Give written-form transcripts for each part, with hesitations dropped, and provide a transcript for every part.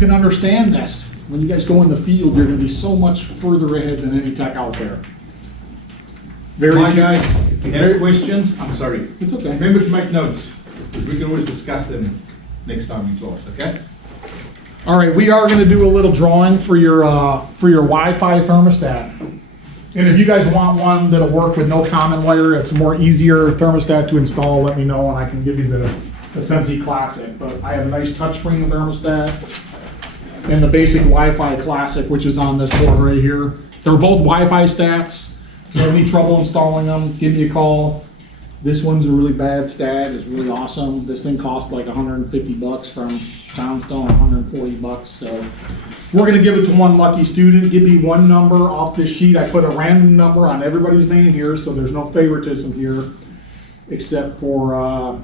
can understand this. When you guys go in the field, you're gonna be so much further ahead than any tech out there. My guys, if you have questions, I'm sorry. It's okay. Remember to make notes, because we can always discuss them next time in class, okay? All right, we are gonna do a little drawing for your Wi-Fi thermostat. And if you guys want one that'll work with no common wire, it's a more easier thermostat to install, let me know and I can give you the Sensi Classic. But I have a nice touchscreen thermostat and the basic Wi-Fi Classic, which is on this board right here. They're both Wi-Fi stats. If you have any trouble installing them, give me a call. This one's a really bad stat, it's really awesome. This thing costs like 150 bucks from Johnstone, 140 bucks. So we're gonna give it to one lucky student. Give me one number off this sheet. I put a random number on everybody's name here, so there's no favoritism here, except for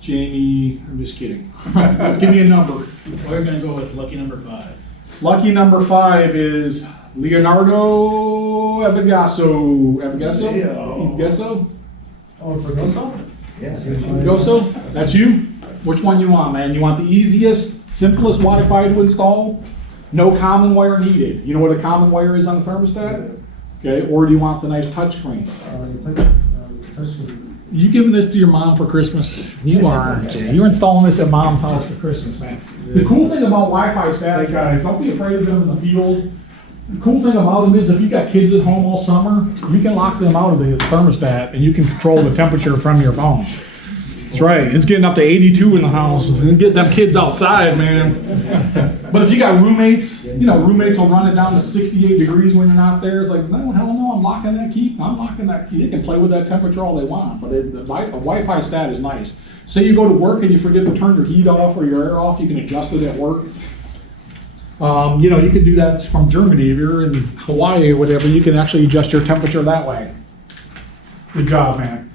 Jamie. I'm just kidding. Give me a number. We're gonna go with lucky number 5. Lucky number 5 is Leonardo Evigasso. Evigasso? Oh, for Goso? Yes. Goso? That's you? Which one you want, man? You want the easiest, simplest Wi-Fi to install? No common wire needed. You know what a common wire is on a thermostat? Okay, or do you want the nice touchscreen? You giving this to your mom for Christmas? You are, aren't you? You're installing this at mom's house for Christmas, man. The cool thing about Wi-Fi stats, guys, don't be afraid of them in the field. The cool thing about them is if you got kids at home all summer, you can lock them out of the thermostat and you can control the temperature from your phone. That's right, it's getting up to 82 in the house. Get them kids outside, man. But if you got roommates, you know, roommates will run it down to 68 degrees when you're not there. It's like, no, hell no, I'm locking that key. I'm locking that key. They can play with that temperature all they want, but a Wi-Fi stat is nice. Say you go to work and you forget to turn your heat off or your air off, you can adjust it at work. You know, you can do that from Germany. If you're in Hawaii or whatever, you can actually adjust your temperature that way. Good job, man.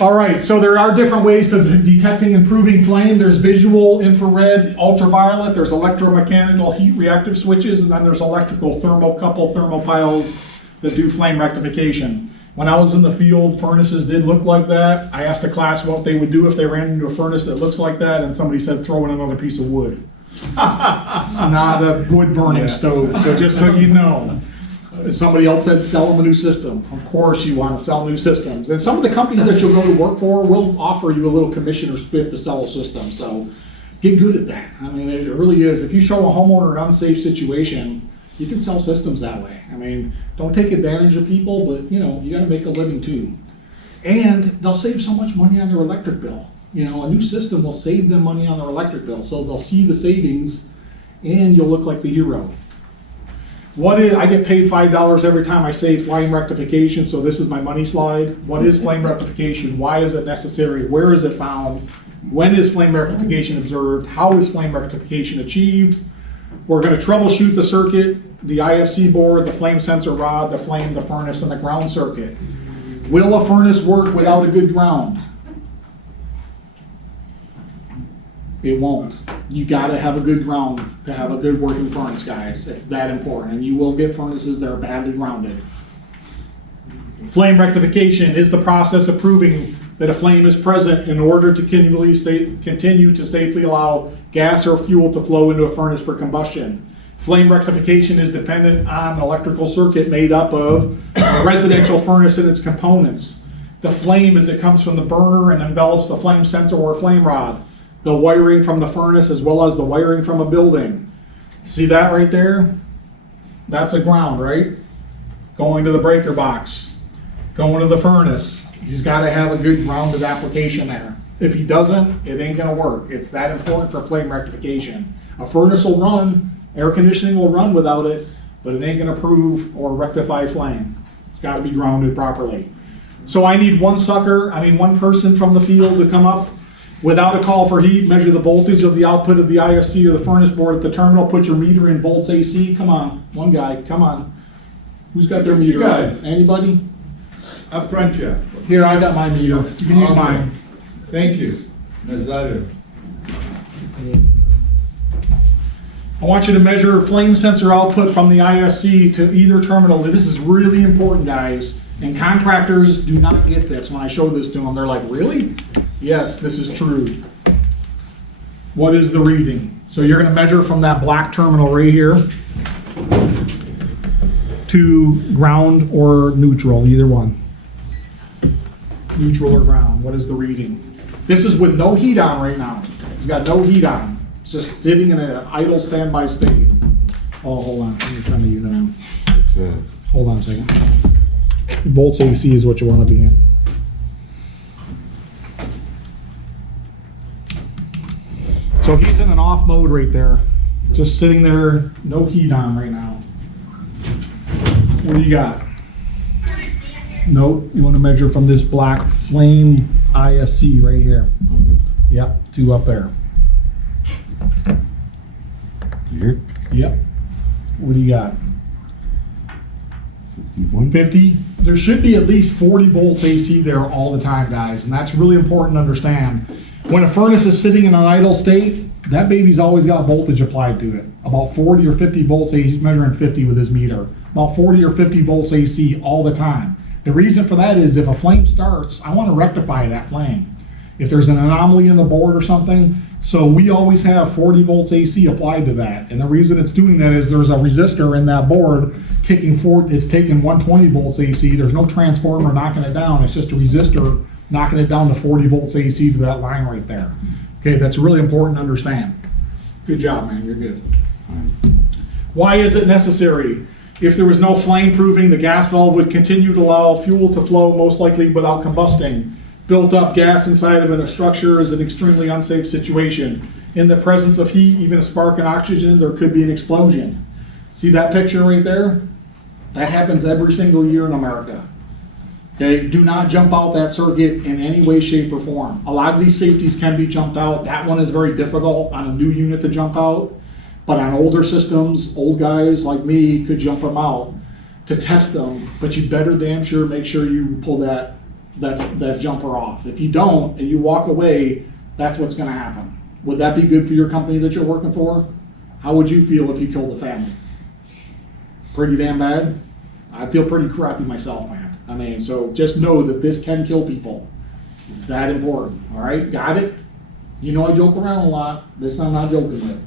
All right, so there are different ways of detecting and proving flame. There's visual, infrared, ultraviolet. There's electromechanical heat reactive switches, and then there's electrical thermocouple thermopiles that do flame rectification. When I was in the field, furnaces did look like that. I asked the class what they would do if they ran into a furnace that looks like that, and somebody said throw in another piece of wood. It's not a wood burning stove, so just so you know. Somebody else said sell them a new system. Of course you want to sell new systems. And some of the companies that you'll go to work for will offer you a little commission or spiff to sell a system, so get good at that. I mean, it really is. If you show a homeowner an unsafe situation, you can sell systems that way. I mean, don't take advantage of people, but you know, you got to make a living too. And they'll save so much money on their electric bill. You know, a new system will save them money on their electric bill, so they'll see the savings and you'll look like the hero. I get paid $5 every time I say flame rectification, so this is my money slide. What is flame rectification? Why is it necessary? Where is it found? When is flame rectification observed? How is flame rectification achieved? We're going to troubleshoot the circuit, the IFC board, the flame sensor rod, the flame, the furnace, and the ground circuit. Will a furnace work without a good ground? It won't. You gotta have a good ground to have a good working furnace, guys. It's that important. And you will get furnaces that are badly grounded. Flame rectification is the process of proving that a flame is present in order to continue to safely allow gas or fuel to flow into a furnace for combustion. Flame rectification is dependent on an electrical circuit made up of a residential furnace and its components. The flame as it comes from the burner and envelops the flame sensor or flame rod. The wiring from the furnace as well as the wiring from a building. See that right there? That's a ground, right? Going to the breaker box, going to the furnace. He's got to have a good grounded application there. If he doesn't, it ain't gonna work. It's that important for flame rectification. A furnace will run, air conditioning will run without it, but it ain't gonna prove or rectify flame. It's got to be grounded properly. So I need one person from the field to come up without a call for heat, measure the voltage of the output of the IFC or the furnace board at the terminal, put your meter in volts AC. Come on, one guy, come on. Who's got their meter? Guys. Anybody? Up front, yeah. Here, I got my meter. You can use mine. Thank you, Nazario. I want you to measure flame sensor output from the IFC to either terminal. This is really important, guys. And contractors do not get this. When I show this to them, they're like, really? Yes, this is true. What is the reading? So you're gonna measure from that black terminal right here to ground or neutral, either one. Neutral or ground, what is the reading? This is with no heat on right now. It's got no heat on. It's just sitting in an idle standby state. Oh, hold on, let me turn the unit on. Hold on a second. Volts AC is what you want to be in. So he's in an off mode right there. Just sitting there, no heat on right now. What do you got? Nope, you want to measure from this black flame ISC right here. Yep, 2 up there. Here? Yep. What do you got? 50? There should be at least 40 volts AC there all the time, guys, and that's really important to understand. When a furnace is sitting in an idle state, that baby's always got voltage applied to it. About 40 or 50 volts AC, he's measuring 50 with his meter. About 40 or 50 volts AC all the time. The reason for that is if a flame starts, I want to rectify that flame. If there's an anomaly in the board or something, so we always have 40 volts AC applied to that. And the reason it's doing that is there's a resistor in that board kicking forward, it's taking 120 volts AC. There's no transformer knocking it down. It's just a resistor knocking it down to 40 volts AC to that line right there. Okay, that's really important to understand. Good job, man, you're good. Why is it necessary? If there was no flame proofing, the gas valve would continue to allow fuel to flow, most likely without combusting. Built up gas inside of a structure is an extremely unsafe situation. In the presence of heat, even a spark in oxygen, there could be an explosion. See that picture right there? That happens every single year in America. Okay, do not jump out that circuit in any way, shape, or form. A lot of these safeties can be jumped out. That one is very difficult on a new unit to jump out. But on older systems, old guys like me could jump them out to test them. But you better damn sure make sure you pull that jumper off. If you don't and you walk away, that's what's going to happen. Would that be good for your company that you're working for? How would you feel if you killed a family? Pretty damn bad. I feel pretty crappy myself, man. I mean, so just know that this can kill people. It's that important. All right, got it? You know I joke around a lot. This I'm not joking with.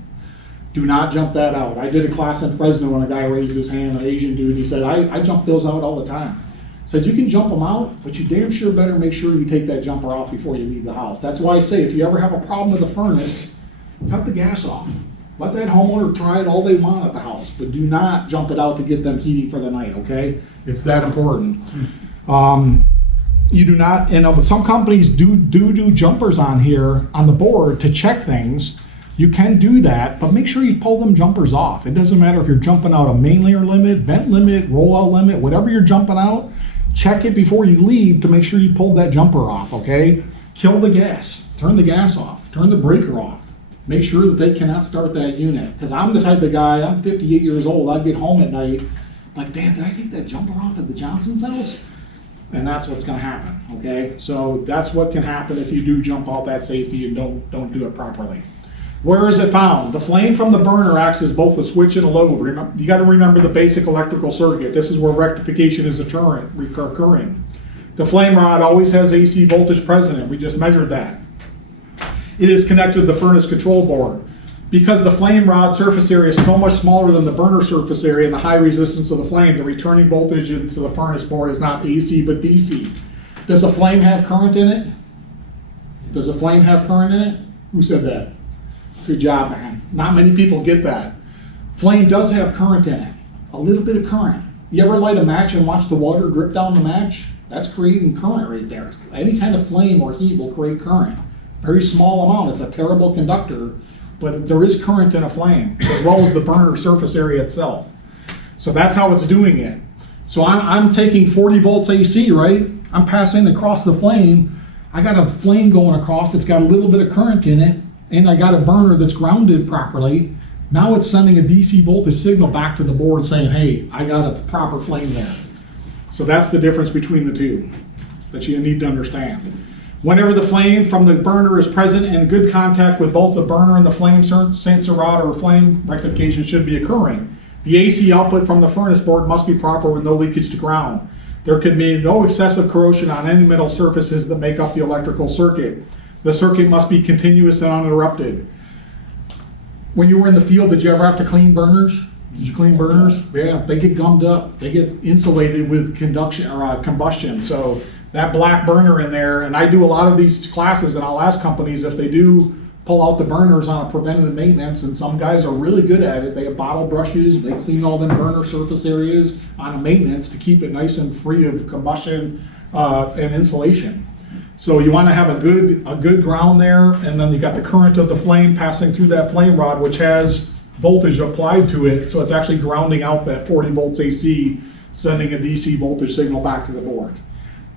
Do not jump that out. I did a class in Fresno and a guy raised his hand, an Asian dude. He said, I jump those out all the time. Said you can jump them out, but you damn sure better make sure you take that jumper off before you leave the house. That's why I say if you ever have a problem with the furnace, cut the gas off. Let that homeowner try it all they want at the house, but do not jump it out to get them heating for the night, okay? It's that important. You do not, but some companies do jumpers on here on the board to check things. You can do that, but make sure you pull them jumpers off. It doesn't matter if you're jumping out a main layer limit, vent limit, rollout limit, whatever you're jumping out, check it before you leave to make sure you pull that jumper off, okay? Kill the gas, turn the gas off, turn the breaker off. Make sure that they cannot start that unit. Because I'm the type of guy, I'm 58 years old, I get home at night, like, Dad, did I take that jumper off at the Johnson's house? And that's what's gonna happen, okay? So that's what can happen if you do jump out that safety and don't do it properly. Where is it found? The flame from the burner acts as both a switch and a load. Remember, you got to remember the basic electrical circuit. This is where rectification is occurring. The flame rod always has AC voltage present in it. We just measured that. It is connected to the furnace control board. Because the flame rod surface area is so much smaller than the burner surface area and the high resistance of the flame, the returning voltage into the furnace board is not AC but DC. Does a flame have current in it? Does a flame have current in it? Who said that? Good job, man. Not many people get that. Flame does have current in it. A little bit of current. You ever light a match and watch the water drip down the match? That's creating current right there. Any kind of flame or heat will create current. Very small amount. It's a terrible conductor, but there is current in a flame, as well as the burner surface area itself. So that's how it's doing it. So I'm taking 40 volts AC, right? I'm passing across the flame. I got a flame going across that's got a little bit of current in it, and I got a burner that's grounded properly. Now it's sending a DC voltage signal back to the board saying, hey, I got a proper flame there. So that's the difference between the two that you need to understand. Whenever the flame from the burner is present in good contact with both the burner and the flame sensor rod or flame, rectification should be occurring. The AC output from the furnace board must be proper with no leakage to ground. There could be no excessive corrosion on any metal surfaces that make up the electrical circuit. The circuit must be continuous and uninterrupted. When you were in the field, did you ever have to clean burners? Did you clean burners? Yeah, they get gummed up. They get insulated with conduction or combustion. So that black burner in there, and I do a lot of these classes, and I'll ask companies if they do pull out the burners on a preventative maintenance, and some guys are really good at it. They have bottle brushes, they clean all them burner surface areas on a maintenance to keep it nice and free of combustion and insulation. So you want to have a good ground there, and then you got the current of the flame passing through that flame rod, which has voltage applied to it, so it's actually grounding out that 40 volts AC, sending a DC voltage signal back to the board.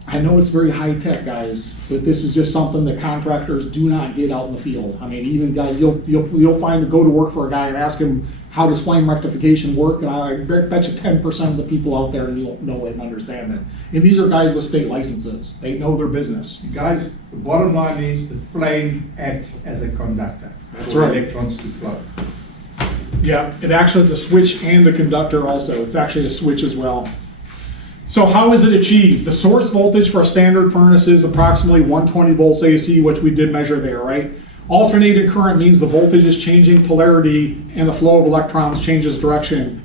I know it's very high tech, guys, but this is just something that contractors do not get out in the field. I mean, even guys, you'll find, go to work for a guy and ask him, how does flame rectification work? And I bet you 10% of the people out there know it and understand it. And these are guys with state licenses. They know their business. Guys, the bottom line is the flame acts as a conductor. That's for right. Electrons to flow. Yeah, it actually is a switch and a conductor also. It's actually a switch as well. So how is it achieved? The source voltage for a standard furnace is approximately 120 volts AC, which we did measure there, right? Alternating current means the voltage is changing polarity and the flow of electrons changes direction.